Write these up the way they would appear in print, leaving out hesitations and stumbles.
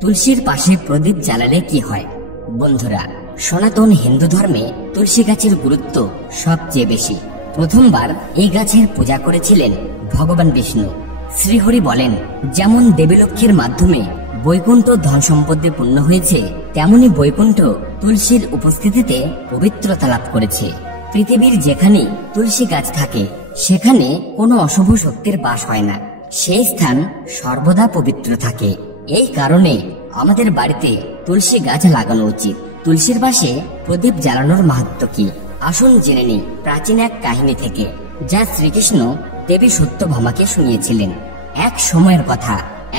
তুলসীর পাশে প্রদীপ জ্বালালে কি হয়? বন্ধুরা, সনাতন হিন্দু ধর্মে তুলসী গাছের গুরুত্ব সবচেয়ে বেশি। প্রথমবার এই গাছের পূজা করেছিলেন ভগবান বিষ্ণু। শ্রীহরি বলেন, যেমন দেবীলক্ষ্মীর মাধ্যমে বৈকুণ্ঠ ধন সম্পদে পূর্ণ হয়েছে, তেমনি বৈকুণ্ঠ তুলসীর উপস্থিতিতে পবিত্রতা লাভ করেছে। পৃথিবীর যেখানে তুলসী গাছ থাকে সেখানে কোনো অশুভ শক্তির বাস হয় না, সেই স্থান সর্বদা পবিত্র থাকে। এই কারণে আমাদের বাড়িতে তুলসী গাছ লাগানো উচিত। তুলসীর পাশে প্রদীপ জ্বালানোর মাহাত্ম্য কি, আসুন জেনে নিই প্রাচীন এক কাহিনী থেকে, যা শ্রীকৃষ্ণ দেবী সত্যভামাকে শুনিয়েছিলেন। এক সময়ের কথা,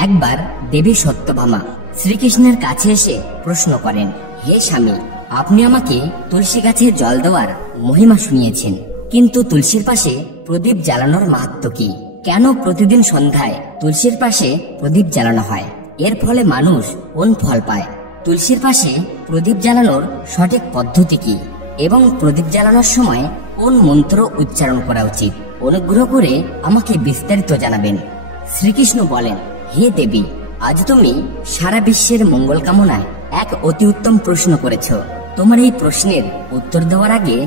একবার দেবী সত্যভামা শ্রীকৃষ্ণের কাছে এসে প্রশ্ন করেন, হে স্বামী, আপনি আমাকে তুলসী গাছে জল দেওয়ার মহিমা শুনিয়েছেন, কিন্তু তুলসীর পাশে প্রদীপ জ্বালানোর মাহাত্ম্য কি? কেন প্রতিদিন সন্ধ্যায় তুলসীর পাশে প্রদীপ জ্বালানো হয়? এর ফলে মানুষ কোন ফল পায়? তুলসীর পাশে প্রদীপ জ্বালানোর সঠিক পদ্ধতি কি, এবং প্রদীপ জ্বালানোর সময় কোন মন্ত্র উচ্চারণ করা উচিত? অনুগ্রহ করে আমাকে বিস্তারিত জানাবেন। শ্রীকৃষ্ণ বলেন, হে দেবী, আজ তুমি সারা বিশ্বের মঙ্গল কামনায় এক অতি উত্তম প্রশ্ন করেছ। তোমার এই প্রশ্নের উত্তর দেওয়ার আগে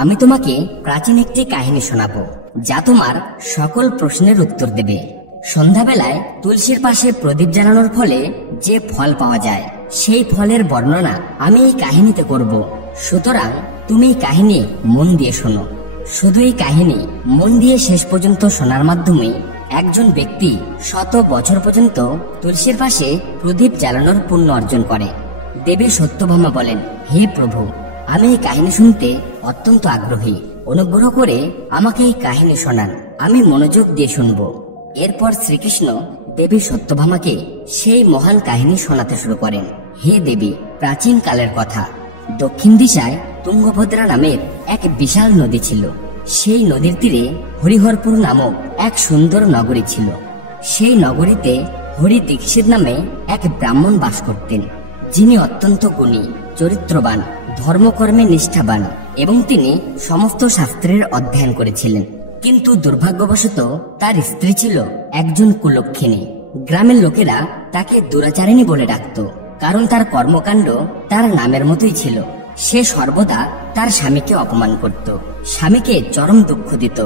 আমি তোমাকে প্রাচীন একটি কাহিনী শোনাবো, যা তোমার সকল প্রশ্নের উত্তর দেবে। সন্ধ্যাবেলায় তুলসীর পাশে প্রদীপ জ্বালানোর ফলে যে ফল পাওয়া যায়, সেই ফলের বর্ণনা আমি এই কাহিনীতে করব। সুতরাং তুমি এই কাহিনী মন দিয়ে শোনো। শুধু এই কাহিনী মন দিয়ে শেষ পর্যন্ত শোনার মাধ্যমে একজন ব্যক্তি শত বছর পর্যন্ত তুলসীর পাশে প্রদীপ জ্বালানোর পুণ্য অর্জন করে। দেবী সত্যভামা বলেন, হে প্রভু, আমি এই কাহিনী শুনতে অত্যন্ত আগ্রহী। অনুগ্রহ করে আমাকে এই কাহিনী শোনান, আমি মনোযোগ দিয়ে শুনব। এরপর শ্রীকৃষ্ণ দেবী সত্যভামাকে সেই মহান কাহিনী শোনাতে শুরু করেন। হে দেবী, প্রাচীন কালের কথা, দক্ষিণ দিশায় তুঙ্গভদ্রা নামের এক বিশাল নদী ছিল। সেই নদীর তীরে হরিহরপুর নামক এক সুন্দর নগরী ছিল। সেই নগরীতে হরি দীক্ষিত নামে এক ব্রাহ্মণ বাস করতেন, যিনি অত্যন্ত গুণী, চরিত্রবান, ধর্মকর্মে নিষ্ঠাবান এবং তিনি সমস্ত শাস্ত্রের অধ্যয়ন করেছিলেন। কিন্তু দুর্ভাগ্যবশত তার স্ত্রী ছিল একজন কুলক্ষিনী। গ্রামের লোকেরা তাকে দুরাচারিণী বলে ডাকত, কারণ তার কর্মকাণ্ড তার নামের মতোই ছিল। সে সর্বদা তার স্বামীকে অপমান করত, স্বামীকে চরম দুঃখ দিত,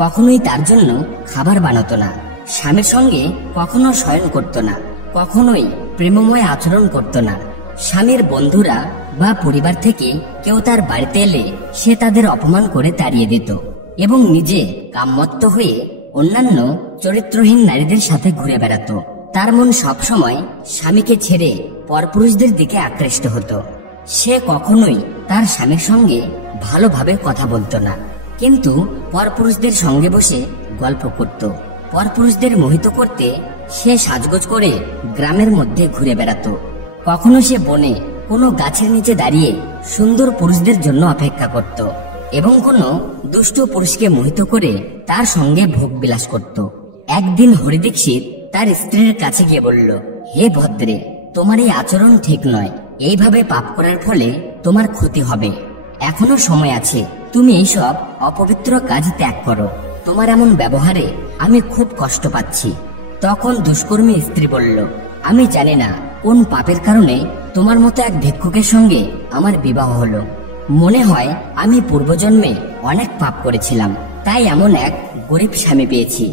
কখনোই তার জন্য খাবার বানাতো না, স্বামীর সঙ্গে কখনো শয়ন করত না, কখনোই প্রেমময় আচরণ করত না। স্বামীর বন্ধুরা বা পরিবার থেকে কেউ তার বাড়িতে এলে সে তাদের অপমান করে তাড়িয়ে দিত এবং নিজে কামমত্ত হয়ে অন্যান্য চরিত্রহীন নারীদের সাথে ঘুরে বেড়াতো। তার মন সবসময় স্বামীকে ছেড়ে পরপুরুষদের দিকে আকৃষ্ট হতো। সে কখনোই তার স্বামীর সঙ্গে ভালোভাবে কথা বলতো না, কিন্তু পরপুরুষদের সঙ্গে বসে গল্প করত। পরপুরুষদের মোহিত করতে সে সাজগোজ করে গ্রামের মধ্যে ঘুরে বেড়াতো। কখনো সে বনে কোনো গাছের নিচে দাঁড়িয়ে সুন্দর পুরুষদের জন্য অপেক্ষা করত এবং কোনো দুষ্ট পুরুষকে মোহিত করে তার সঙ্গে ভোগ বিলাস করত। একদিন হরিদীক্ষিত তার স্ত্রীর কাছে গিয়ে বলল, হে ভদ্রে, তোমার এই আচরণ ঠিক নয়। এইভাবে পাপ করার ফলে তোমার ক্ষতি হবে। এখনো সময় আছে, তুমি এইসব অপবিত্র কাজ ত্যাগ করো। তোমার এমন ব্যবহারে আমি খুব কষ্ট পাচ্ছি। তখন দুষ্কর্মী স্ত্রী বলল, আমি জানি না কোন পাপের কারণে তোমার মতো এক ভিক্ষুকের সঙ্গে আমার বিবাহ হলো। মনে হয় আমি পূর্বজন্মে অনেক পাপ করেছিলাম, তাই এমন এক গরিব স্বামী পেয়েছি।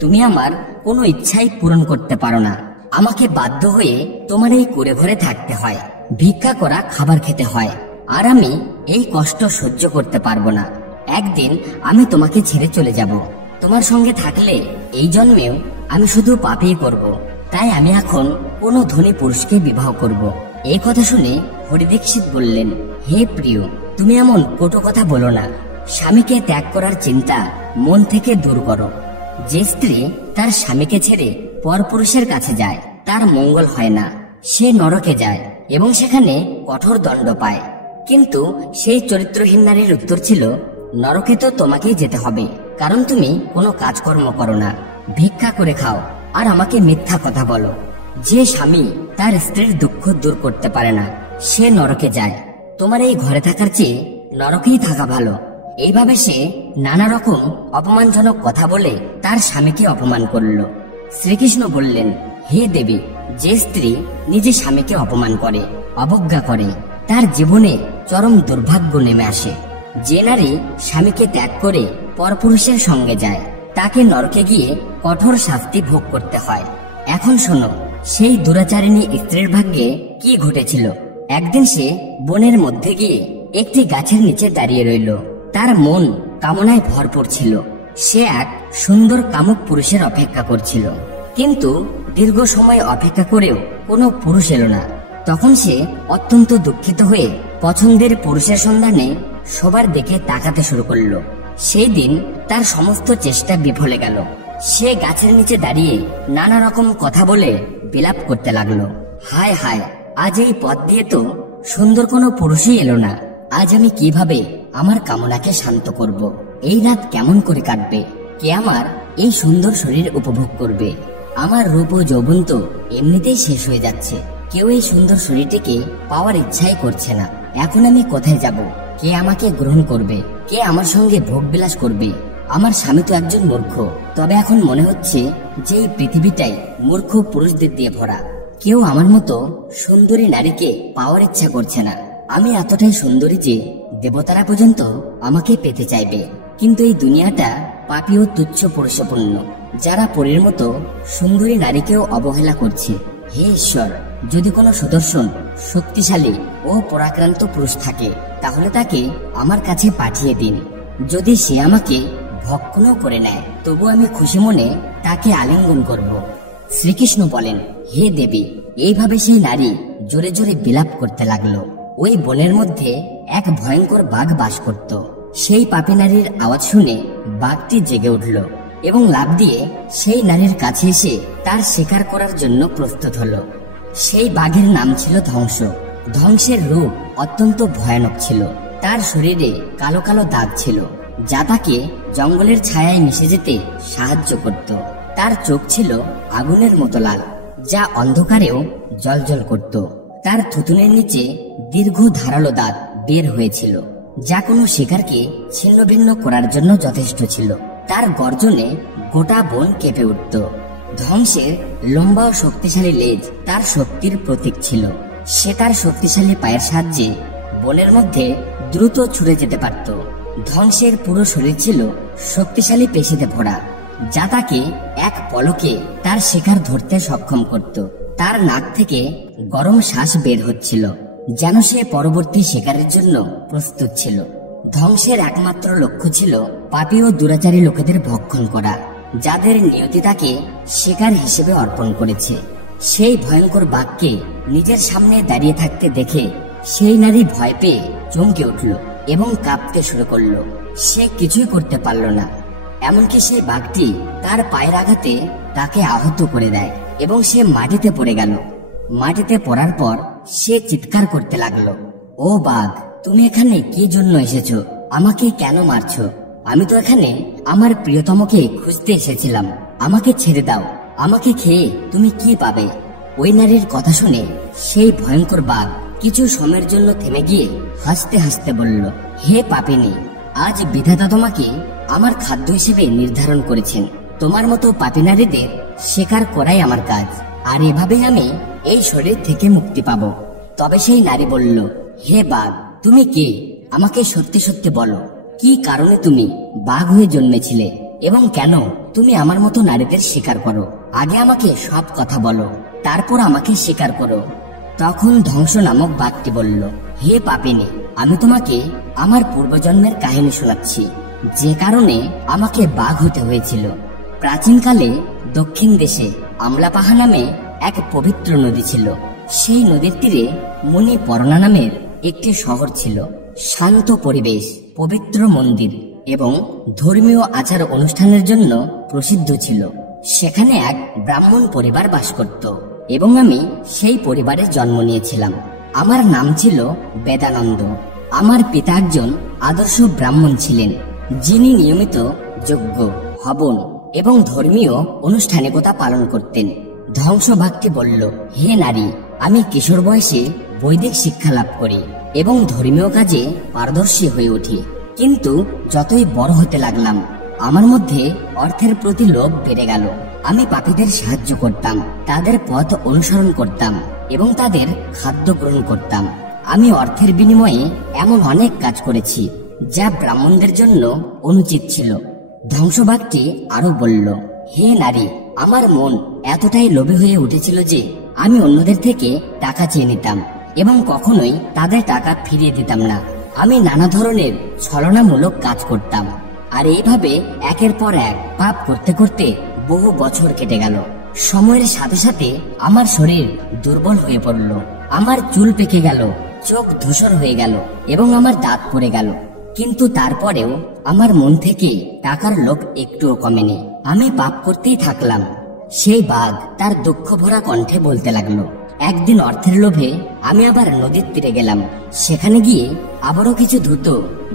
তুমি আমার কোনো ইচ্ছাই পূরণ করতে পারো না। আমাকে বাধ্য হয়ে তোমার এই কুঁড়ে ঘরে থাকতে হয়, ভিক্ষা করা খাবার খেতে হয়, আর আমি এই কষ্ট সহ্য করতে পারবো না। একদিন আমি তোমাকে ছেড়ে চলে যাব। তোমার সঙ্গে থাকলে এই জন্মেও আমি শুধু পাপই করব, তাই আমি এখন কোনো ধনী পুরুষকে বিবাহ করব। এই কথা শুনে হরিদীক্ষিত বললেন, হে প্রিয়, তুমি এমন কটু কথা বলো না। স্বামীকে ত্যাগ করার চিন্তা মন থেকে দূর করো। যে স্ত্রী তার স্বামীকে ছেড়ে পরপুরুষের কাছে যায় তার মঙ্গল হয় না, সে নরকে যায় এবং সেখানে কঠোর দণ্ড পায়। কিন্তু সেই চরিত্রহীন নারীর উত্তর ছিল, নরকে তো তোমাকেই যেতে হবে, কারণ তুমি কোনো কাজকর্ম করো না, ভিক্ষা করে খাও আর আমাকে মিথ্যা কথা বলো। যে স্বামী তার স্ত্রীর দুঃখ দূর করতে পারে না সে নরকে যায়। তোমার এই ঘরে থাকার চেয়ে নরকেই থাকা ভালো। এইভাবে সে নানা রকম অপমানজনক কথা বলে তার স্বামীকে অপমান করল। শ্রীকৃষ্ণ বললেন, হে দেবী, যে স্ত্রী নিজে স্বামীকে অপমান করে, অবজ্ঞা করে, তার জীবনে চরম দুর্ভাগ্য নেমে আসে। যে নারী স্বামীকে ত্যাগ করে পরপুরুষের সঙ্গে যায়, তাকে নরকে গিয়ে কঠোর শাস্তি ভোগ করতে হয়। এখন শোনো, সেই দুরাচারিণী স্ত্রীর ভাগ্যে কি ঘটেছিল। একদিন সে বনের মধ্যে গিয়ে একটি গাছের নিচে দাঁড়িয়ে রইল। তার মন কামনায় ভরপুর ছিল। সে এক সুন্দর কামুক পুরুষের অপেক্ষা করছিল, কিন্তু দীর্ঘ সময় অপেক্ষা করেও কোনো পুরুষ এলো না। তখন সে অত্যন্ত দুঃখিত হয়ে পছন্দের পুরুষের সন্ধানে সবার দিকে তাকাতে শুরু করলো। সেই দিন তার সমস্ত চেষ্টা বিফলে গেল। সে গাছের নিচে দাঁড়িয়ে নানা রকম কথা বলে বিলাপ করতে লাগলো। হায় হায়, আজ এই পথ দিয়ে তো সুন্দর কোনো পুরুষই এলো না। আজ আমি কিভাবে আমার কামনাকে শান্ত করব? এই রাত কেমন করে কাটবে? কে আমার এই সুন্দর শরীর উপভোগ করবে? আমার রূপ ও যৌবন তো এমনিতেই শেষ হয়ে যাচ্ছে। কেউ এই সুন্দর শরীরটিকে পাওয়ার ইচ্ছাই করছে না। এখন আমি কোথায় যাব? কে আমাকে গ্রহণ করবে? কে আমার সঙ্গে ভোগ বিলাস করবে? আমার স্বামী তো একজন মূর্খ। তবে এখন মনে হচ্ছে যে এই পৃথিবীটাই মূর্খ পুরুষদের দিয়ে ভরা। কেউ আমার মতো সুন্দরী নারীকে পাওয়ার ইচ্ছা করছে না। আমি এতটাই সুন্দরী যে দেবতারা পর্যন্ত আমাকে পেতে চাইবে। কিন্তু এই দুনিয়াটা পাপী ও তুচ্ছ পুরুষপূর্ণ, যারা পরীর মতো সুন্দরী নারীকেও অবহেলা করছে। হে ঈশ্বর, যদি কোনো সুদর্শন, শক্তিশালী ও পরাক্রান্ত পুরুষ থাকে, তাহলে তাকে আমার কাছে পাঠিয়ে দিন। যদি সে আমাকে ভক্ষণও করে নেয়, তবু আমি খুশি মনে তাকে আলিঙ্গন করব। শ্রীকৃষ্ণ বলেন, হে দেবী। এইভাবে সেই নারী জোরে জোরে বিলাপ করতে লাগলো। ওই বনের মধ্যে এক ভয়ঙ্কর বাঘ বাস করত। সেই পাপী নারীর আওয়াজ শুনে বাঘটি জেগে উঠল এবং লাফ দিয়ে সেই নারীর কাছে এসে তার শিকার করার জন্য প্রস্তুত হলো। সেই বাঘের নাম ছিল ধ্বংস। ধ্বংসের রূপ অত্যন্ত ভয়ানক ছিল। তার শরীরে কালো কালো দাগ ছিল, যা তাকে জঙ্গলের ছায়ায় মিশে যেতে সাহায্য করত। তার চোখ ছিল আগুনের মতো লাল, যা অন্ধকারেও জ্বলজ্বল করত। তার থুতুনের নিচে দীর্ঘ ধারালো দাঁত বের হয়েছিল, যা কোনো শিকারকে ছিন্ন ভিন্ন করার জন্য যথেষ্ট ছিল। তার গর্জনে গোটা বন কেঁপে উঠত। ধ্বংসের লম্বা ও শক্তিশালী লেজ তার শক্তির প্রতীক ছিল। সে তার শক্তিশালী পায়ের সাহায্যে বনের মধ্যে দ্রুত ছুটে যেতে পারত। ধ্বংসের পুরো শরীর ছিল শক্তিশালী পেশিতে ভরা, যা তাকে এক পলকে তার শিকার ধরতে সক্ষম করত। তার নাক থেকে গরম শ্বাস বের হচ্ছিল, যেন সে পরবর্তী শিকারের জন্য প্রস্তুত ছিল। ধ্বংসের একমাত্র লক্ষ্য ছিল পাপী ও দুরাচারী লোকেদের ভক্ষণ করা, যাদের নিয়তি তাকে শিকার হিসেবে অর্পণ করেছে। সেই ভয়ঙ্কর বাঘকে নিজের সামনে দাঁড়িয়ে থাকতে দেখে সেই নারী ভয় পেয়ে চমকে উঠল এবং কাঁপতে শুরু করলো। সে কিছুই করতে পারল না। এমনকি সেই বাঘটি তার পায়ের আঘাতে তাকে আহত করে দেয় এবং সে মাটিতে পড়ে গেল। মাটিতে পড়ার পর সে চিৎকার করতে লাগলো, ও বাঘ, তুমি এখানে কি জন্য এসেছো? আমাকে কেন মারছো? আমি তো এখানে আমার প্রিয়তমকে খুঁজতে এসেছিলাম। আমাকে ছেড়ে দাও। আমাকে খেয়ে তুমি কি পাবে? ওই নারীর কথা শুনে সেই ভয়ঙ্কর বাঘ কিছু সময়ের জন্য থেমে গিয়ে হাসতে হাসতে বলল, হে পাপিনী, আজ বিধাতা তোমাকে আমার খাদ্য হিসেবে নির্ধারণ করেছেন। তোমার মতো পাপী নারীদের শিকার করাই আমার কাজ, আর এভাবেই আমি এই শরীর থেকে মুক্তি পাবো। তবে সেই নারী বলল, হে বাঘ, তুমি কে? আমাকে সত্যি সত্যি বলো, কি কারণে তুমি বাঘ হয়ে জন্মেছিলে এবং কেন তুমি আমার মতো নারীদের শিকার করো? আগে আমাকে সব কথা বলো, তারপর আমাকে শিকার করো। তখন ধ্বংস নামক বাঘটি বলল, হে পাপিনী, আমি তোমাকে আমার পূর্বজন্মের কাহিনী শোনাচ্ছি, যে কারণে আমাকে বাঘ হতে হয়েছিল। প্রাচীনকালে দক্ষিণ দেশে আমলাপাহা নামে এক পবিত্র নদী ছিল। সেই নদীর তীরে মুনি পরনা নামের একটি শহর ছিল। শান্ত পরিবেশ, পবিত্র মন্দির এবং ধর্মীয় আচার অনুষ্ঠানের জন্য প্রসিদ্ধ ছিল। সেখানে এক ব্রাহ্মণ পরিবার বাস করত এবং আমি সেই পরিবারে জন্ম নিয়েছিলাম। আমার নাম ছিল বেদানন্দ। আমার পিতা একজন আদর্শ ব্রাহ্মণ ছিলেন, যিনি নিয়মিত যজ্ঞ, হবন এবং ধর্মীয় আনুষ্ঠানিকতা পালন করতেন। ধ্বংস বাঘটি বলল, হে নারী, আমি কিশোর বয়সে বৈদিক শিক্ষা লাভ করি এবং ধর্মীয় কাজে পারদর্শী হয়ে উঠি। কিন্তু যতই বড় হতে লাগলাম, আমার মধ্যে অর্থের প্রতি লোভ বেড়ে গেল আমি পাপীদের সাহায্য করতাম, তাদের পথ অনুসরণ করতাম এবং তাদের খাদ্য গ্রহণ করতাম। আমি অর্থের বিনিময়ে এমন অনেক কাজ করেছি যা ব্রাহ্মণদের জন্য অনুচিত ছিল। ধ্বংসবাঘটি আরো বলল, হে নারী, আমার মন এতটাই লোভী হয়ে উঠেছিল যে আমি অন্যদের থেকে টাকা চেয়ে নিতাম এবং কখনোই তাদের টাকা ফিরিয়ে দিতাম না। আমি নানা ধরনের ছলনামূলক কাজ করতাম, আর এইভাবে একের পর এক পাপ করতে করতে বহু বছর কেটে গেল। সময়ের সাথে সাথে আমার শরীর দুর্বল হয়ে পড়ল, আমার চুল পেকে গেল, চোখ ধূসর হয়ে গেল এবং আমার দাঁত পড়ে গেল। কিন্তু তারপরেও আমার মন থেকে টাকার লোভ একটুও কমেনি। আমি পাপ করতেই থাকলাম। সেই বাঘ তার দুঃখ ভরা কণ্ঠে বলতে লাগলো, একদিন অর্থের লোভে আমি আবার নদীর তীরে গেলাম। সেখানে গিয়ে আবারও কিছু ধূর্ত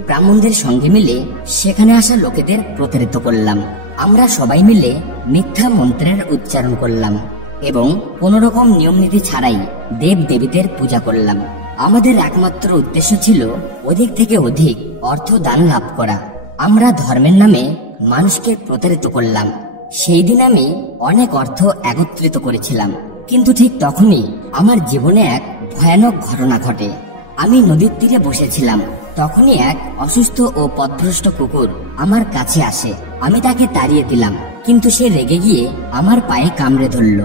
ব্রাহ্মণদের সঙ্গে মিলে সেখানে আসা লোকেদের প্রতারিত করলাম। আমরা সবাই মিলে মিথ্যা মন্ত্রের উচ্চারণ করলাম এবং কোনো রকম নিয়ম নীতি ছাড়াই দেব দেবীদের পূজা করলাম। আমাদের একমাত্র উদ্দেশ্য ছিল অধিক থেকে অধিক অর্থ দান লাভ করা। আমরা ধর্মের নামে মানুষকে প্রতারিত করলাম। সেই দিন আমি অনেক অর্থ একত্রিত করেছিলাম, কিন্তু ঠিক তখনই আমার জীবনে এক ভয়ানক ঘটনা ঘটে। আমি নদীর তীরে বসেছিলাম, তখনই এক অসুস্থ ও পথভ্রষ্ট কুকুর আমার কাছে আসে। আমি তাকে তাড়িয়ে দিলাম, কিন্তু সে রেগে গিয়ে আমার পায়ে কামড়ে ধরল।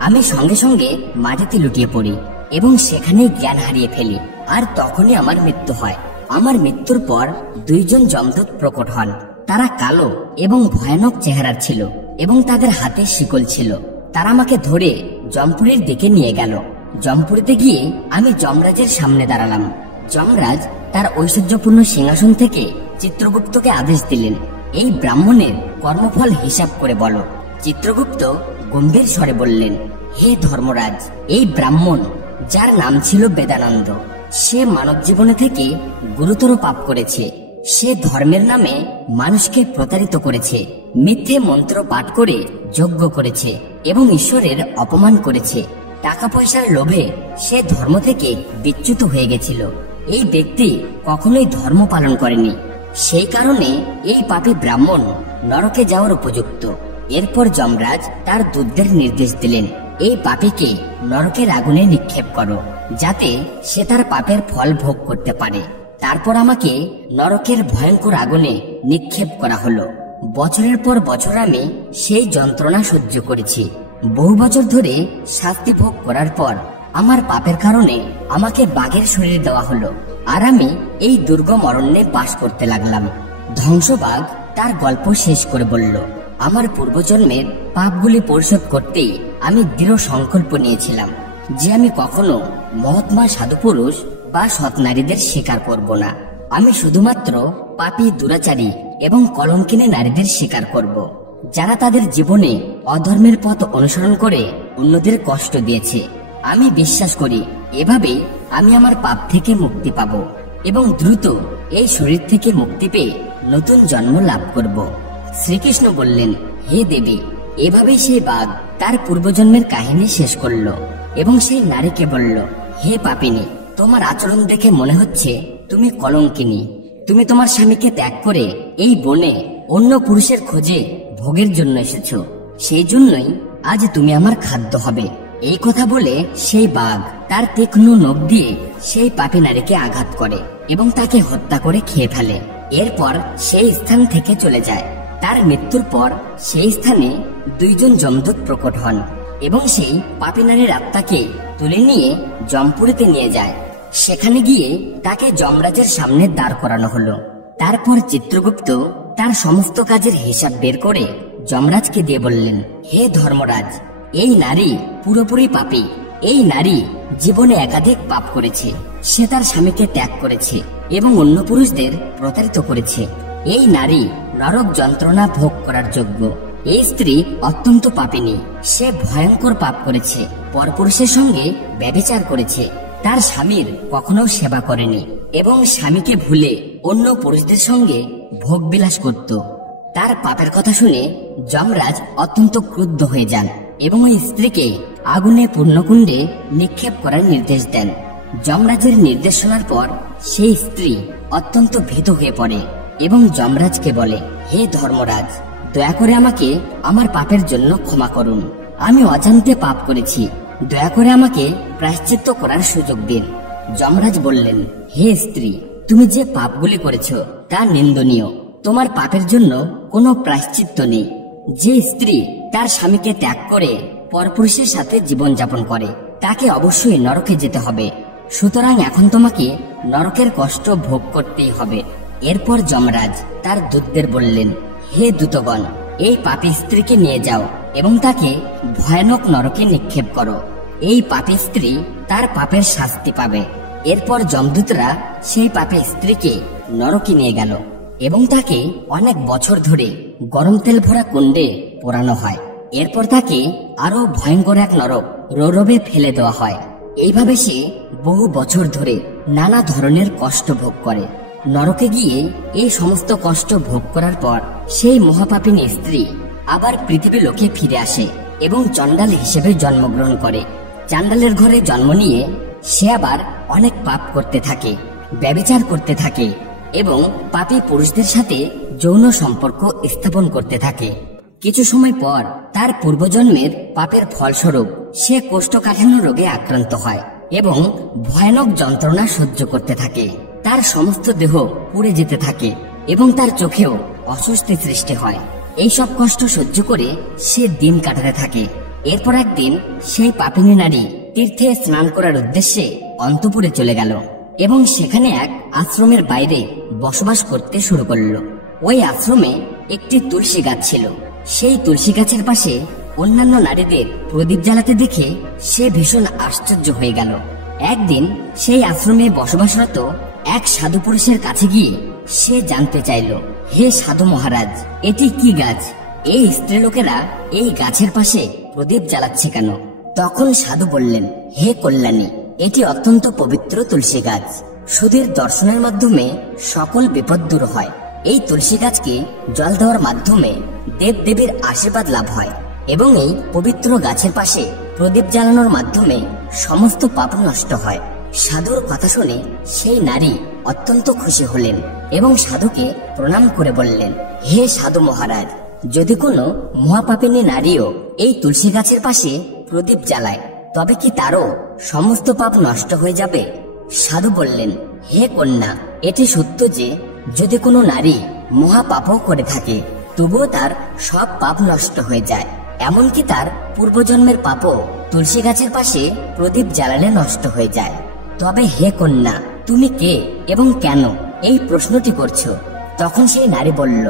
আমি সঙ্গে সঙ্গে মাটিতে লুটিয়ে পড়ি এবং সেখানেই জ্ঞান হারিয়ে ফেলি। আর তখনই আমার মৃত্যু হয়। আমার মৃত্যুর পর দুইজন যমদূত প্রকট হন। তারা কালো এবং ভয়ানক চেহারার ছিল এবং তাদের হাতে শিকল ছিল। তারা আমাকে ধরে জমপুরীর দিকে নিয়ে গেল। জমপুরীতে গিয়ে আমি যমরাজের সামনে দাঁড়ালাম। যমরাজ তার ঐশ্বর্যপূর্ণ সিংহাসন থেকে চিত্রগুপ্তকে আদেশ দিলেন, এই ব্রাহ্মণের কর্মফল হিসাব করে বলো। চিত্রগুপ্ত গম্ভীর স্বরে বললেন, হে ধর্মরাজ, এই ব্রাহ্মণ, যার নাম ছিল বেদানন্দ, সে মানব জীবনে থেকে গুরুতর পাপ করেছে। সে ধর্মের নামে মানুষকে প্রতারিত করেছে, মিথ্যে মন্ত্র পাঠ করে যজ্ঞ করেছে এবং ঈশ্বরের অপমান করেছে। টাকা পয়সার লোভে সে ধর্ম থেকে বিচ্যুত হয়ে গেছিল। এই ব্যক্তি কখনোই ধর্ম পালন করেনি, সেই কারণে এই পাপী ব্রাহ্মণ নরকে যাওয়ার উপযুক্ত। এরপর যমরাজ তার দূতদের নির্দেশ দিলেন, এই পাপীকে নরকের আগুনে নিক্ষেপ করো, যাতে সে তার পাপের ফল ভোগ করতে পারে। তারপর আমাকে নরকের ভয়ঙ্কর আগুনে নিক্ষেপ করা হলো। বছরের পর বছর আমি সেই যন্ত্রণা সহ্য করেছি। বহু বছর ধরে শাস্তি ভোগ করার পর আমার পাপের কারণে আমাকে বাঘের শরীর দেওয়া হলো, আর আমি এই দুর্গম অরণ্যে বাস করতে লাগলাম। ধ্বংসবাঘ তার গল্প শেষ করে বলল, আমার পূর্বজন্মের পাপগুলি পরিশোধ করতেই আমি দৃঢ় সংকল্প নিয়েছিলাম যে আমি কখনো মহাত্মা সাধু পুরুষ বা সৎ নারীদের স্বীকার করব না। আমি শুধুমাত্র পাপী, দুরাচারী এবং কলঙ্কিনী নারীদের স্বীকার করব, যারা তাদের জীবনে অধর্মের পথ অনুসরণ করে অন্যদের কষ্ট দিয়েছে। আমি বিশ্বাস করি এভাবে আমি আমার পাপ থেকে মুক্তি পাব এবং দ্রুত এই শরীর থেকে মুক্তি পেয়ে নতুন জন্ম লাভ করব। শ্রীকৃষ্ণ বললেন, হে দেবী। এভাবেই সেই বাঘ তার পূর্বজন্মের কাহিনী শেষ করল এবং সেই নারীকে বলল, হে পাপিনী, তোমার আচরণ দেখে মনে হচ্ছে তুমি কলঙ্কিনী। তুমি তোমার স্বামীকে ত্যাগ করে এই বনে অন্য পুরুষের খোঁজে ভোগের জন্য এসেছো। সেই জন্যই আজ তুমি আমার খাদ্য হবে। এই কথা বলে সেই বাঘ তার তীক্ষ্ণ নখ দিয়ে সেই পাপী নারীকে আঘাত করে এবং তাকে হত্যা করে খেয়ে ফেলে। এরপর সেই স্থান থেকে চলে যায়। তার মৃত্যুর পর সেই স্থানে দুইজন যমদূত প্রকট হন এবং সেই পাপী নারীর আত্মাকে তুলে নিয়ে জমপুরীতে নিয়ে যায়। সেখানে গিয়ে তাকে যমরাজের সামনে দাঁড় করানো হলো। তারপর চিত্রগুপ্ত তার সমস্ত কাজের হিসাব বের করে যমরাজকে দিয়ে বললেন, হে ধর্মরাজ, এই নারী পুরোপুরি পাপী। এই নারী জীবনে একাধিক পাপ করেছে। সে তার স্বামীকে ত্যাগ করেছে এবং অন্য পুরুষদের প্রতারিত করেছে। এই নারী নরক যন্ত্রণা ভোগ করার যোগ্য। এই স্ত্রী অত্যন্ত পাপিনী। সে ভয়ঙ্কর পাপ করেছে, পরপুরুষের সঙ্গে ব্যভিচার করেছে, তার স্বামীর কখনো সেবা করেনি এবং স্বামীকে ভুলে অন্য পুরুষদের সঙ্গে ভোগ বিলাস করত। তার পাপের কথা শুনে যমরাজ অত্যন্ত ক্রুদ্ধ হয়ে যান এবং ওই স্ত্রীকে আগুনে পূর্ণকুণ্ডে নিক্ষেপ করার নির্দেশ দেন। যমরাজের নির্দেশ শোনার পর সেই স্ত্রী অত্যন্ত ভীত হয়ে পড়ে এবং যমরাজকে বলে, হে ধর্মরাজ, দয়া করে আমাকে আমার পাপের জন্য ক্ষমা করুন। আমি অজান্তে পাপ করেছি, দয়া করে আমাকে প্রায়শ্চিত্ত করার সুযোগ দিন। যমরাজ বললেন, হে স্ত্রী, তুমি যে পাপগুলি করেছ তা নিন্দনীয়। তোমার পাপের জন্য কোনো প্রায়শ্চিত্ত নেই। যে স্ত্রী তার স্বামীকে ত্যাগ করে পরপুরুষের সাথে জীবনযাপন করে তাকে অবশ্যই নরকে যেতে হবে। সুতরাং এখন তোমাকে নরকের কষ্ট ভোগ করতেই হবে। এরপর যমরাজ তার দূতদের বললেন, হে দূতগণ, এই পাপী স্ত্রীকে নিয়ে যাও এবং তাকে ভয়ানক নরকে নিক্ষেপ করো। এই পাপী স্ত্রী তার পাপের শাস্তি পাবে। এরপর যমদূতরা সেই পাপী স্ত্রীকে নরকে নিয়ে গেল এবং তাকে অনেক বছর ধরে গরম তেল ভরা কুণ্ডে পোড়ানো হয়। এরপর তাকে আরো ভয়ঙ্কর এক নরক রৌরবে ফেলে দেওয়া হয়। এইভাবে সে বহু বছর ধরে নানা ধরনের কষ্ট ভোগ করে। নরকে গিয়ে এই সমস্ত কষ্ট ভোগ করার পর সেই মহাপাপিনী স্ত্রী আবার পৃথিবী লোকে ফিরে আসে এবং চণ্ডাল হিসেবে জন্মগ্রহণ করে। চাণ্ডালের ঘরে জন্ম নিয়ে সে আবার অনেক পাপ করতে থাকে, ব্যভিচার করতে থাকে এবং পাপী পুরুষদের সাথে যৌন সম্পর্ক স্থাপন করতে থাকে। কিছু সময় পর তার পূর্বজন্মের পাপের ফলস্বরূপ সে কোষ্ঠকাঠিন্য রোগে আক্রান্ত হয় এবং ভয়ানক যন্ত্রণা সহ্য করতে থাকে। তার সমস্ত দেহ পুড়ে যেতে থাকে এবং তার চোখেও অস্বস্তি সৃষ্টি হয়। এইসব কষ্ট সহ্য করে সে দিন কাটাতে থাকে। এরপর একদিন সেই পাপিনী নারী তীর্থে স্নান করার উদ্দেশ্যে অন্তপুরে চলে গেল এবং সেখানে এক আশ্রমের বাইরে বসবাস করতে শুরু করল। ওই আশ্রমে একটি তুলসী গাছ ছিল। সেই তুলসী গাছের পাশে অন্যান্য নারীদের প্রদীপ জ্বালাতে দেখে সে ভীষণ আশ্চর্য হয়ে গেল। একদিন সেই আশ্রমে বসবাসরত এক সাধু পুরুষের কাছে গিয়ে সে জানতে চাইল, হে সাধু মহারাজ, এটি কি গাছ? এই স্ত্রীলোকেরা এই গাছের পাশে প্রদীপ জ্বালাচ্ছে কেন? তখন সাধু বললেন, হে কল্যাণী, এটি অত্যন্ত পবিত্র তুলসী গাছ। সুধীর দর্শনের মাধ্যমে সকল বিপদ দূর হয়। এই তুলসী গাছকে জল দেওয়ার মাধ্যমে দেব দেবীর আশীর্বাদ লাভ হয় এবং এই পবিত্র গাছের পাশে প্রদীপ জ্বালানোর মাধ্যমে সমস্ত পাপ নষ্ট হয়। সাধুর কথা শুনে সেই নারী অত্যন্ত খুশি হলেন এবং সাধুকে প্রণাম করে বললেন, হে সাধু মহারাজ, যদি কোনো মহাপাপিনী নারীও এই তুলসী গাছের পাশে প্রদীপ জ্বালায় তবে কি তারও সমস্ত পাপ নষ্ট হয়ে যাবে? সাধু বললেন, হে কন্যা, এটি সত্য যে যদি কোনো নারী মহাপাপও করে থাকে তবুও তার সব পাপ নষ্ট হয়ে যায়। এমনকি তার পূর্বজন্মের পাপও তুলসী গাছের পাশে প্রদীপ জ্বালালে নষ্ট হয়ে যায়। তবে হে কন্যা, তুমি কে এবং কেন এই প্রশ্নটি করছো? তখন সেই নারী বলল,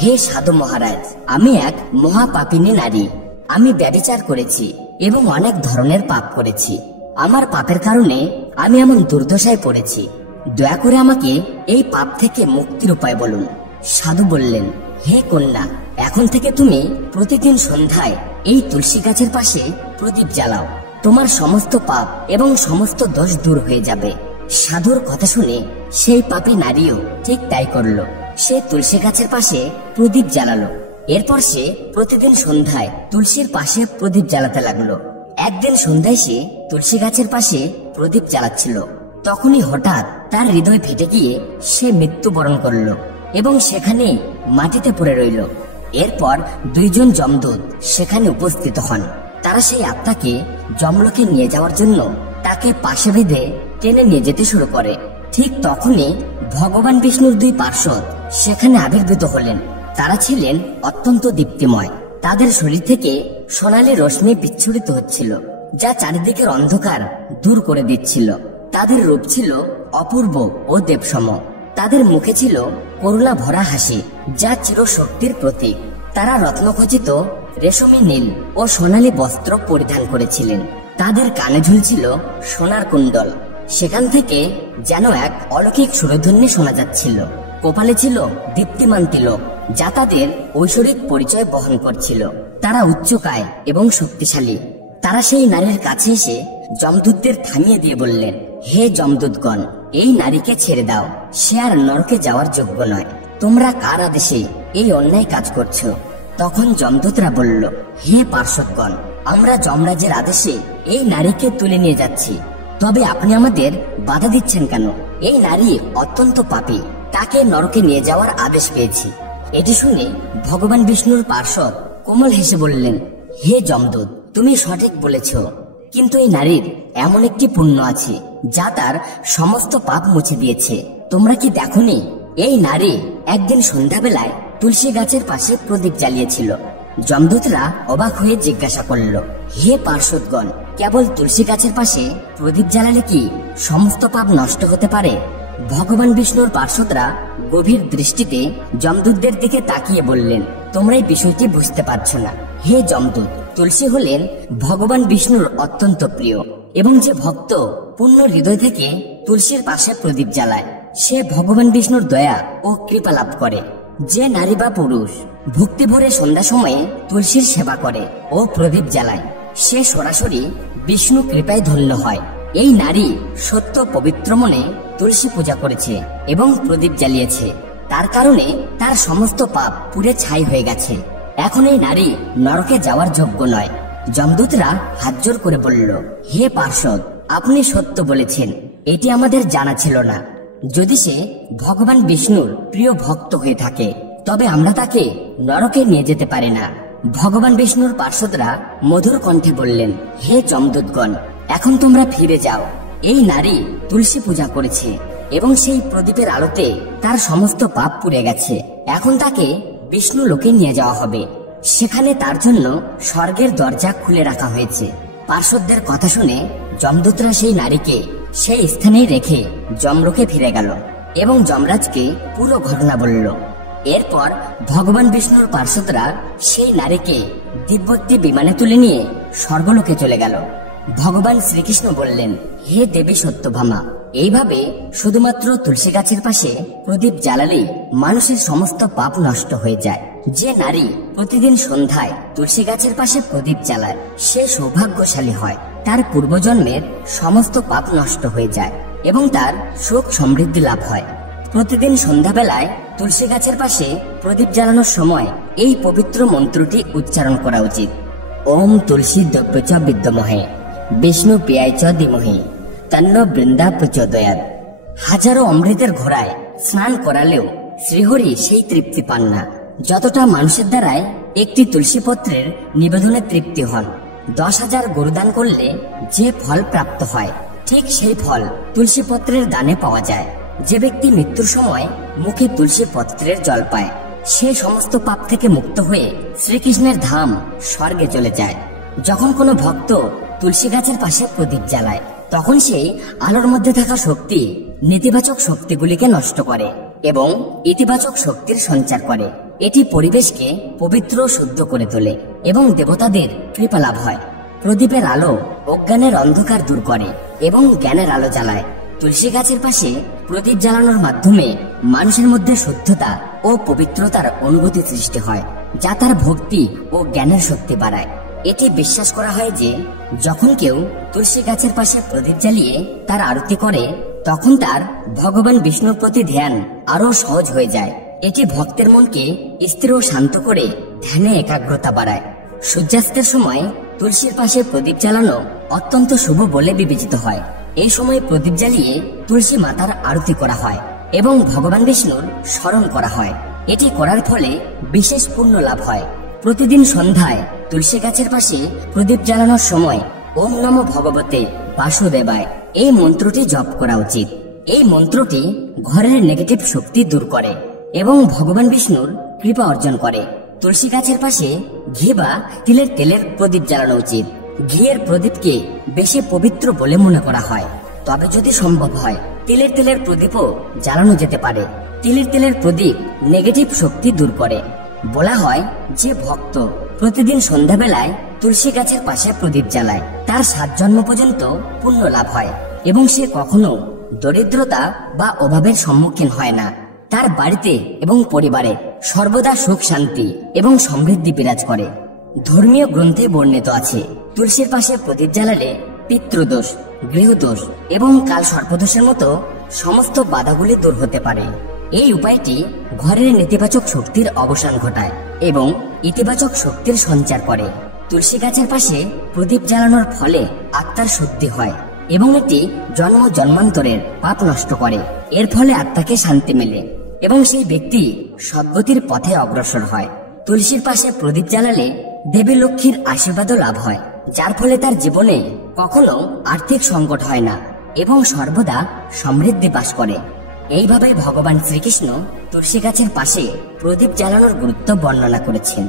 হে সাধু মহারাজ, আমি এক মহাপাপিনী নারী। আমি ব্যভিচার করেছি এবং অনেক ধরনের পাপ করেছি। আমার পাপের কারণে আমি এমন দুর্দশায় পড়েছি। দয়া করে আমাকে এই পাপ থেকে মুক্তির উপায় বলুন। সাধু বললেন, হে কন্যা, এখন থেকে তুমি প্রতিদিন সন্ধ্যায় এই তুলসী গাছের পাশে প্রদীপ জ্বালাও। তোমার সমস্ত পাপ এবং সমস্ত দোষ দূর হয়ে যাবে। সাধুর কথা শুনে সেই পাপী নারীও ঠিক তাই করল। সে তুলসী গাছের পাশে প্রদীপ জ্বালালো। এরপর সে প্রতিদিন সন্ধ্যায় তুলসীর পাশে প্রদীপ জ্বালাতে লাগলো। একদিন সন্ধ্যায় সে তুলসী গাছের পাশে প্রদীপ জ্বালাচ্ছিল। তখনই হঠাৎ তার হৃদয় ফেটে গিয়ে সে মৃত্যুবরণ করল এবং সেখানে মাটিতে পড়ে রইল। এরপর দুইজন যমদূত সেখানে উপস্থিত হন। তারা সেই আত্মাকে যমলোকে নিয়ে যাওয়ার জন্য তাকে পাশে বেঁধে টেনে নিয়ে যেতে শুরু করে। ঠিক তখনই ভগবান বিষ্ণুর দুই পার্শ্বদ সেখানে আবির্ভূত হলেন। তারা ছিলেন অত্যন্ত দীপ্তিময়। তাদের শরীর থেকে সোনালী রশ্মি বিচ্ছুরিত হচ্ছিল, যা চারিদিকের অন্ধকার দূর করে দিচ্ছিল। তাদের রূপ ছিল অপূর্ব ও দেবসম। তাদের মুখে ছিল করুণা ভরা হাসি, যা চিরশক্তির প্রতীক। তারা রত্নখচিত রেশমি নীল ও সোনালী বস্ত্র পরিধান করেছিলেন। তাদের কানে ঝুলছিল সোনার কুণ্ডল। সেখান থেকে যেন এক অলৌকিক সুরধ্বনি শোনা যাচ্ছিল। কপালে ছিল দীপ্তিমান তিলক, যা তাদের ঐশ্বরিক পরিচয় বহন করছিল। তারা উচ্চকায় এবং শক্তিশালী। তারা সেই নারীর কাছে এসে যমদূতদের থামিয়ে দিয়ে বললেন, হে যমদূতগণ, এই নারীকে ছেড়ে দাও। সে আর নরকে যাওয়ার যোগ্য নয়। তোমরা কার আদেশে এই অন্যায় কাজ করছো? তখন যমদূতরা বলল, হে পার্শ্বদগণ, আমরা যমরাজের আদেশে এই নারীকে তুলে নিয়ে যাচ্ছি। তবে আপনি আমাদের বাধা দিচ্ছেন কেন? এই নারী অত্যন্ত পাপী, তাকে নরকে নিয়ে যাওয়ার আদেশ পেয়েছি। এটি শুনে ভগবান বিষ্ণুর পার্শ্বদ কোমল হেসে বললেন, হে যমদূত, তুমি সঠিক বলেছ, কিন্তু এই নারীর এমন একটি পুণ্য আছে যা তার সমস্ত পাপ মুছে দিয়েছে। তোমরা কি দেখোনি, এই নারী একদিন সন্ধ্যাবেলায় তুলসী গাছের পাশে প্রদীপ জ্বালিয়েছিল। যমদূতরা অবাক হয়ে জিজ্ঞাসা করল, হে পার্শ্বদগণ, কেবল তুলসী গাছের পাশে প্রদীপ জ্বালালে কি সমস্ত পাপ নষ্ট হতে পারে? ভগবান বিষ্ণুর পার্শ্বদরা গভীর দৃষ্টিতে যমদূতদের দিকে তাকিয়ে বললেন, তোমরা এই বিষয়টি বুঝতে পারছো না। হে যমদূত, তুলসী হলেন ভগবান বিষ্ণুর অত্যন্ত প্রিয়, এবং যে ভক্ত পূর্ণ হৃদয় থেকে তুলসীর পাশে প্রদীপ জ্বালায় সে ভগবান বিষ্ণুর দয়া ও কৃপা লাভ করে। যে নারী বা পুরুষ ভক্তি ভরে সন্ধ্যা সময়ে তুলসীর সেবা করে ও প্রদীপ জ্বালায় সে সরাসরি বিষ্ণু কৃপায় ধন্য হয়। এই নারী সত্য পবিত্র মনে তুলসী পূজা করেছে এবং প্রদীপ জ্বালিয়েছে, তার কারণে তার সমস্ত পাপ পুড়ে ছাই হয়ে গেছে। এখন এই নারী নরকে যাওয়ার যোগ্য নয়। যমদূতরা হাত জোর করে বলল, হে পার্শ্বদ, আপনি সত্য বলেছেন, এটি আমাদের জানা ছিল না। যদি সে ভগবান বিষ্ণুর প্রিয় ভক্ত হয়ে থাকে তবে আমরা তাকে নরকে নিয়ে যেতে পারি না। ভগবান বিষ্ণুর পার্শ্বদরা মধুর কণ্ঠে বললেন, হে যমদূতগণ, এখন তোমরা ফিরে যাও। এই নারী তুলসী পূজা করেছে এবং সেই প্রদীপের আলোতে তার সমস্ত পাপ পুড়ে গেছে। এখন তাকে বিষ্ণু লোকে নিয়ে যাওয়া হবে। সেখানে তার জন্য স্বর্গের দরজা খুলে রাখা হয়েছে। পার্শ্বদের কথা শুনে যমদূতরা সেই নারীকে সেই স্থানেই রেখে যমলোকে ফিরে গেল এবং যমরাজকে পুরো ঘটনা বলল। এরপর ভগবান বিষ্ণুর পার্শ্বদরা সেই নারীকে দিব্যত্তি বিমানে তুলে নিয়ে স্বর্গলোকে চলে গেল। ভগবান শ্রীকৃষ্ণ বললেন, হে দেবী সত্যভামা, এইভাবে শুধুমাত্র তুলসী গাছের পাশে প্রদীপ জ্বালালেই মানুষের সমস্ত পাপ নষ্ট হয়ে যায়। যে নারী প্রতিদিন সন্ধ্যায় তুলসী গাছের পাশে প্রদীপ জ্বালায় সে সৌভাগ্যশালী হয়। তার পূর্বজন্মের সমস্ত পাপ নষ্ট হয়ে যায় এবং তার সুখ সমৃদ্ধি লাভ হয়। প্রতিদিন সন্ধ্যাবেলায় তুলসী গাছের পাশে প্রদীপ জ্বালানোর সময় এই পবিত্র মন্ত্রটি উচ্চারণ করা উচিত। ওম তুলসী দ্রব্য বিদ্যমহে বিষ্ণু পিয়ায় চ ধীমহি তন্ন বৃন্দা প্রচোদয়াৎ। হাজারো অমৃতের ঘোড়ায় স্নান করালেও শ্রীহরি সেই তৃপ্তি পান না যতটা মানুষের দ্বারায় একটি তুলসী পত্রের নিবেদনে তৃপ্তি হন। 10,000 গরুদান করলে যে ফল প্রাপ্ত হয় ঠিক সেই ফল তুলসী পত্রের দানে পাওয়া যায়। যে ব্যক্তি মৃত্যুর সময় মুখে তুলসী পত্রের জল পায় সে সমস্ত পাপ থেকে মুক্ত হয়ে শ্রীকৃষ্ণের ধাম স্বর্গে চলে যায়। যখন কোনো ভক্ত তুলসী গাছের পাশে প্রদীপ জ্বালায় তখন সেই আলোর মধ্যে থাকা শক্তি নেতিবাচক শক্তিগুলিকে নষ্ট করে এবং ইতিবাচক শক্তির সঞ্চার করে। এটি পরিবেশকে পবিত্র ও শুদ্ধ করে তোলে এবং দেবতাদের কৃপা লাভ হয়। প্রদীপের আলো অজ্ঞানের অন্ধকার দূর করে এবং জ্ঞানের আলো জ্বালায়। তুলসী গাছের পাশে প্রদীপ জ্বালানোর মাধ্যমে মানুষের মধ্যে শুদ্ধতা ও পবিত্রতার অনুভূতি সৃষ্টি হয়, যা তার ভক্তি ও জ্ঞানের শক্তি বাড়ায়। এটি বিশ্বাস করা হয় যে যখন কেউ তুলসী গাছের পাশে প্রদীপ জ্বালিয়ে তার আরতি করে তখন তার ভগবান বিষ্ণুর প্রতি ধ্যান আরো সহজ হয়ে যায়। এটি ভক্তের মনকে স্থির ও শান্ত করে ধ্যানে একাগ্রতা বাড়ায়। সূর্যাস্তের সময় তুলসীর পাশে প্রদীপ জ্বালানো অত্যন্ত শুভ বলে বিবেচিত হয়। এই সময় প্রদীপ জ্বালিয়ে তুলসী মাতার আরতি করা হয় এবং ভগবান বিষ্ণুর স্মরণ করা হয়। এটি করার ফলে বিশেষ পুণ্য লাভ হয়। প্রতিদিন সন্ধ্যায় তুলসী গাছের পাশে প্রদীপ জ্বালানোর সময় ওম নমো ভগবতে বাসুদেবায় এই মন্ত্রটি জপ করা উচিত। এই মন্ত্রটি ঘরের নেগেটিভ শক্তি দূর করে এবং ভগবান বিষ্ণুর কৃপা অর্জন করে। তুলসী গাছের পাশে ঘি বা তিলের তেলের প্রদীপ জ্বালানো উচিত। ঘিয়ের প্রদীপকে বেশি পবিত্র বলে মনে করা হয়, তবে যদি সম্ভব হয় তিলের তেলের প্রদীপও জ্বালানো যেতে পারে। তিলের তেলের প্রদীপ নেগেটিভ শক্তি দূর করে। বলা হয় যে ভক্ত প্রতিদিন সন্ধ্যাবেলায় তুলসী গাছের পাশে প্রদীপ জ্বালায় তার 7 জন্ম পর্যন্ত পুণ্য লাভ হয় এবং সে কখনো দরিদ্রতা বা অভাবের সম্মুখীন হয় না। তার বাড়িতে এবং পরিবারে সর্বদা সুখ শান্তি এবং সমৃদ্ধি বিরাজ করে। ধর্মীয় গ্রন্থে বর্ণিত আছে তুলসীর পাশে প্রদীপ জ্বালালে পিতৃদোষ, গৃহদোষ এবং কাল সর্পদোষের মতো সমস্ত বাধাগুলি দূর হতে পারে। এই উপায়টি ঘরের নেতিবাচক শক্তির অবসান ঘটায় এবং ইতিবাচক শক্তির সঞ্চার করে। তুলসী গাছের পাশে প্রদীপ জ্বালানোর ফলে আত্মার শুদ্ধি হয় এবং এটি জন্ম জন্মান্তরের পাপ নষ্ট করে। এর ফলে আত্মাকে শান্তি মেলে এবং সেই ব্যক্তি সদ্গতির পথে অগ্রসর হয়। তুলসীর পাশে প্রদীপ জ্বালালে দেবী লক্ষ্মীর আশীর্বাদও লাভ হয়, যার ফলে তার জীবনে কখনো আর্থিক সংকট হয় না এবং সর্বদা সমৃদ্ধি বাস করে। এইভাবে ভগবান শ্রীকৃষ্ণ তুলসী গাছের পাশে প্রদীপ জ্বালানোর গুরুত্ব বর্ণনা করেছেন।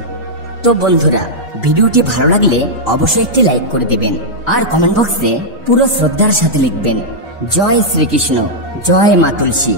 তো বন্ধুরা, ভিডিওটি ভালো লাগলে অবশ্যই একটি লাইক করে দিবেন আর কমেন্ট বক্সে পুরো শ্রদ্ধার সাথে লিখবেন, জয় শ্রীকৃষ্ণ, জয় মা তুলসী।